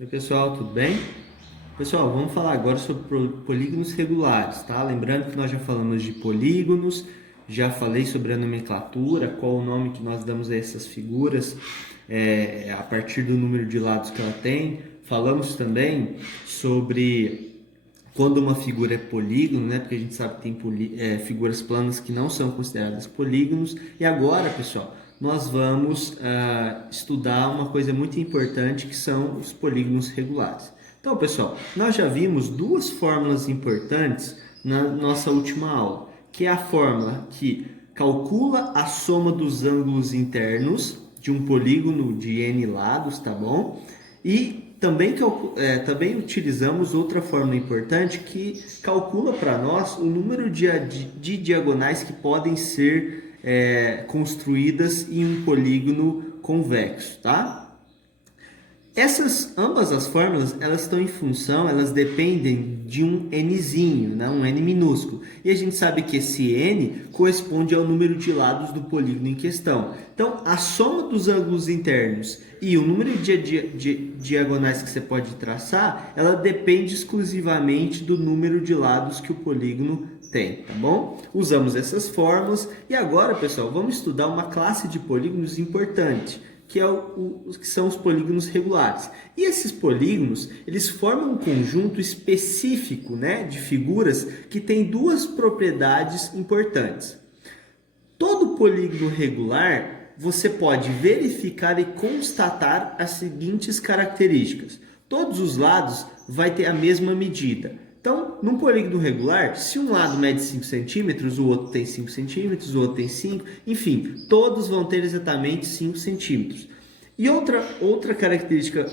Oi pessoal, tudo bem? Pessoal, vamos falar agora sobre polígonos regulares, tá? Lembrando que nós já falamos de polígonos, já falei sobre a nomenclatura, qual o nome que nós damos a essas figuras, a partir do número de lados que ela tem. Falamos também sobre quando uma figura é polígono, né? Porque a gente sabe que tem figuras planas que não são consideradas polígonos. E agora, pessoal, nós vamos estudar uma coisa muito importante que são os polígonos regulares. Então, pessoal, nós já vimos duas fórmulas importantes na nossa última aula, que é a fórmula que calcula a soma dos ângulos internos de um polígono de n lados, tá bom? E também utilizamos outra fórmula importante que calcula para nós o número de diagonais que podem ser construídas em um polígono convexo, tá? Ambas as fórmulas, elas estão em função, elas dependem de um nzinho, né? Um n minúsculo. E a gente sabe que esse n corresponde ao número de lados do polígono em questão. Então, a soma dos ângulos internos e o número de diagonais que você pode traçar, ela depende exclusivamente do número de lados que o polígono tem, tá bom? Usamos essas fórmulas e agora, pessoal, vamos estudar uma classe de polígonos importante, que são os polígonos regulares. E esses polígonos, eles formam um conjunto específico, né, de figuras que tem duas propriedades importantes. Todo polígono regular, você pode verificar e constatar as seguintes características. Todos os lados vai ter a mesma medida. Então, num polígono regular, se um lado mede 5 centímetros, o outro tem 5 centímetros, o outro tem 5, enfim, todos vão ter exatamente 5 centímetros. E outra característica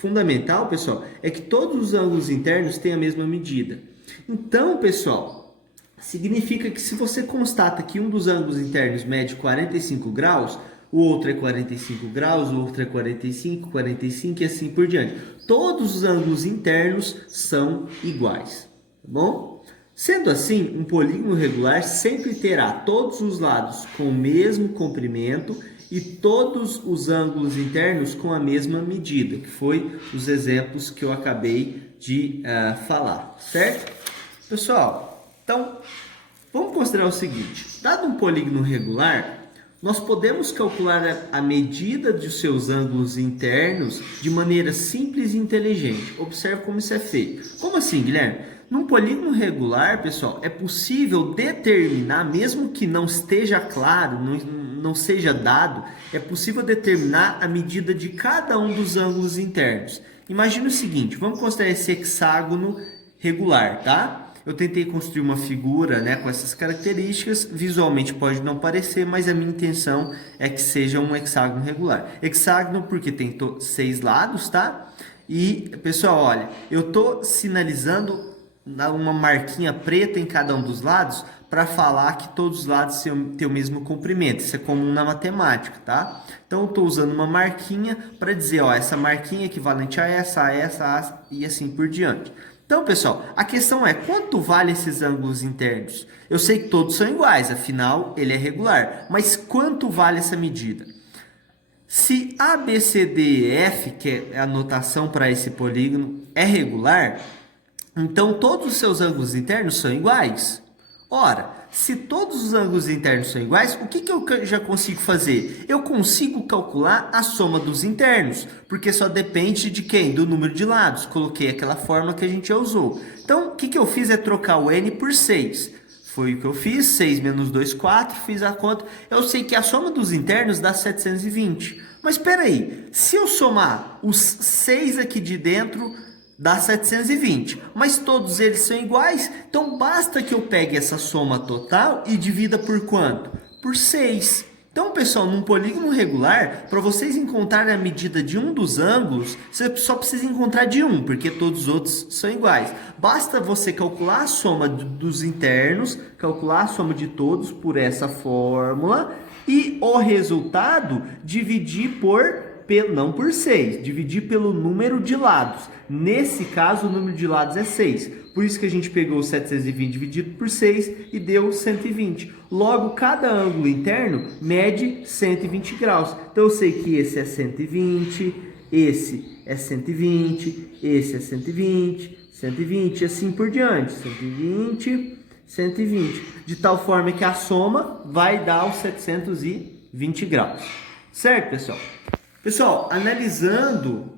fundamental, pessoal, é que todos os ângulos internos têm a mesma medida. Então, pessoal, significa que se você constata que um dos ângulos internos mede 45 graus, o outro é 45 graus, o outro é 45, 45 e assim por diante. Todos os ângulos internos são iguais, tá bom? Sendo assim, um polígono regular sempre terá todos os lados com o mesmo comprimento e todos os ângulos internos com a mesma medida, que foi os exemplos que eu acabei de falar, certo? Pessoal, então, vamos considerar o seguinte, dado um polígono regular, nós podemos calcular a medida de seus ângulos internos de maneira simples e inteligente. Observe como isso é feito. Como assim, Guilherme? Num polígono regular, pessoal, é possível determinar, mesmo que não esteja claro, não seja dado, é possível determinar a medida de cada um dos ângulos internos. Imagina o seguinte, vamos considerar esse hexágono regular, tá? Eu tentei construir uma figura, né, com essas características, visualmente pode não parecer, mas a minha intenção é que seja um hexágono regular. Hexágono porque tem 6 lados, tá? E, pessoal, olha, eu estou sinalizando uma marquinha preta em cada um dos lados para falar que todos os lados têm o mesmo comprimento. Isso é comum na matemática, tá? Então, eu estou usando uma marquinha para dizer, ó, essa marquinha é equivalente a essa e assim por diante. Então, pessoal, a questão é, quanto vale esses ângulos internos? Eu sei que todos são iguais, afinal, ele é regular. Mas quanto vale essa medida? Se A, B, C, D e F, que é a notação para esse polígono, é regular, então todos os seus ângulos internos são iguais. Ora, se todos os ângulos internos são iguais, o que eu já consigo fazer? Eu consigo calcular a soma dos internos, porque só depende de quem? Do número de lados. Coloquei aquela fórmula que a gente já usou. Então, o que eu fiz é trocar o n por 6. Foi o que eu fiz, 6 menos 2, 4, fiz a conta. Eu sei que a soma dos internos dá 720. Mas espera aí, se eu somar os 6 aqui de dentro, dá 720, mas todos eles são iguais, então basta que eu pegue essa soma total e divida por quanto? Por 6. Então, pessoal, num polígono regular, para vocês encontrarem a medida de um dos ângulos, você só precisa encontrar de um, porque todos os outros são iguais. Basta você calcular a soma dos internos, calcular a soma de todos por essa fórmula e o resultado dividir não por 6, dividir pelo número de lados. Nesse caso, o número de lados é 6. Por isso que a gente pegou 720 dividido por 6 e deu 120. Logo, cada ângulo interno mede 120 graus. Então, eu sei que esse é 120, esse é 120, esse é 120, 120 e assim por diante, 120, 120, de tal forma que a soma vai dar os 720 graus, certo, pessoal? Pessoal, analisando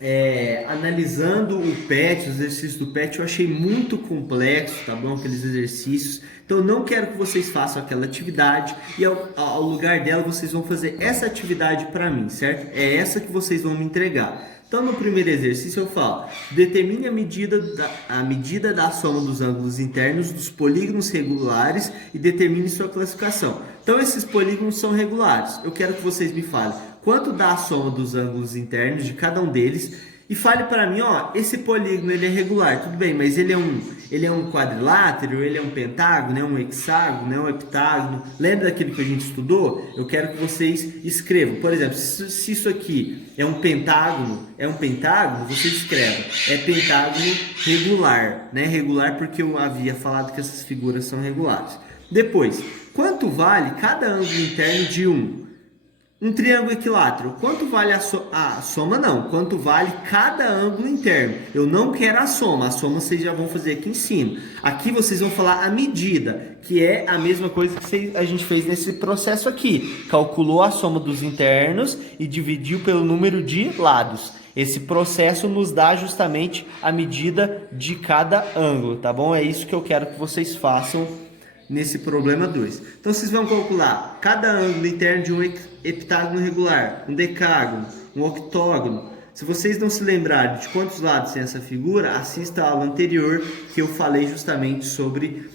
o PET, os exercícios do PET, eu achei muito complexo, tá bom? Aqueles exercícios. Então, eu não quero que vocês façam aquela atividade e ao lugar dela vocês vão fazer essa atividade para mim, certo? É essa que vocês vão me entregar. Então, no primeiro exercício eu falo, determine a medida da soma dos ângulos internos dos polígonos regulares e determine sua classificação. Então, esses polígonos são regulares. Eu quero que vocês me falem quanto dá a soma dos ângulos internos de cada um deles e fale para mim, ó, esse polígono ele é regular, tudo bem, mas ele é um quadrilátero, ele é um pentágono, é um hexágono, é um heptágono. Lembra daquilo que a gente estudou? Eu quero que vocês escrevam. Por exemplo, se isso aqui é um pentágono, vocês escrevam. É pentágono regular, né? Regular porque eu havia falado que essas figuras são regulares. Depois, quanto vale cada ângulo interno de um triângulo equilátero? Quanto vale a soma? Não. Quanto vale cada ângulo interno? Eu não quero a soma vocês já vão fazer aqui em cima. Aqui vocês vão falar a medida, que é a mesma coisa que a gente fez nesse processo aqui. Calculou a soma dos internos e dividiu pelo número de lados. Esse processo nos dá justamente a medida de cada ângulo, tá bom? É isso que eu quero que vocês façam nesse problema 2. Então, vocês vão calcular cada ângulo interno de um heptágono regular, um decágono, um octógono. Se vocês não se lembrarem de quantos lados tem essa figura, assista a aula anterior que eu falei justamente sobre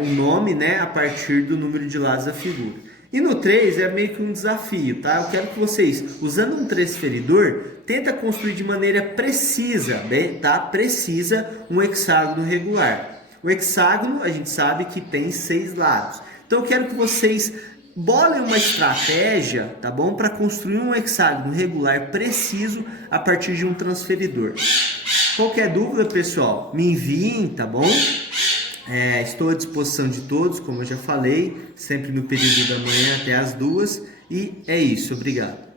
o nome, né, a partir do número de lados da figura. E no 3 é meio que um desafio, tá? Eu quero que vocês, usando um transferidor, tenta construir de maneira precisa, tá? Precisa um hexágono regular. O hexágono, a gente sabe que tem 6 lados. Então, eu quero que vocês bolem uma estratégia, tá bom? Para construir um hexágono regular preciso a partir de um transferidor. Qualquer dúvida, pessoal, me enviem, tá bom? Estou à disposição de todos, como eu já falei, sempre no período da manhã até as 2. E é isso, obrigado.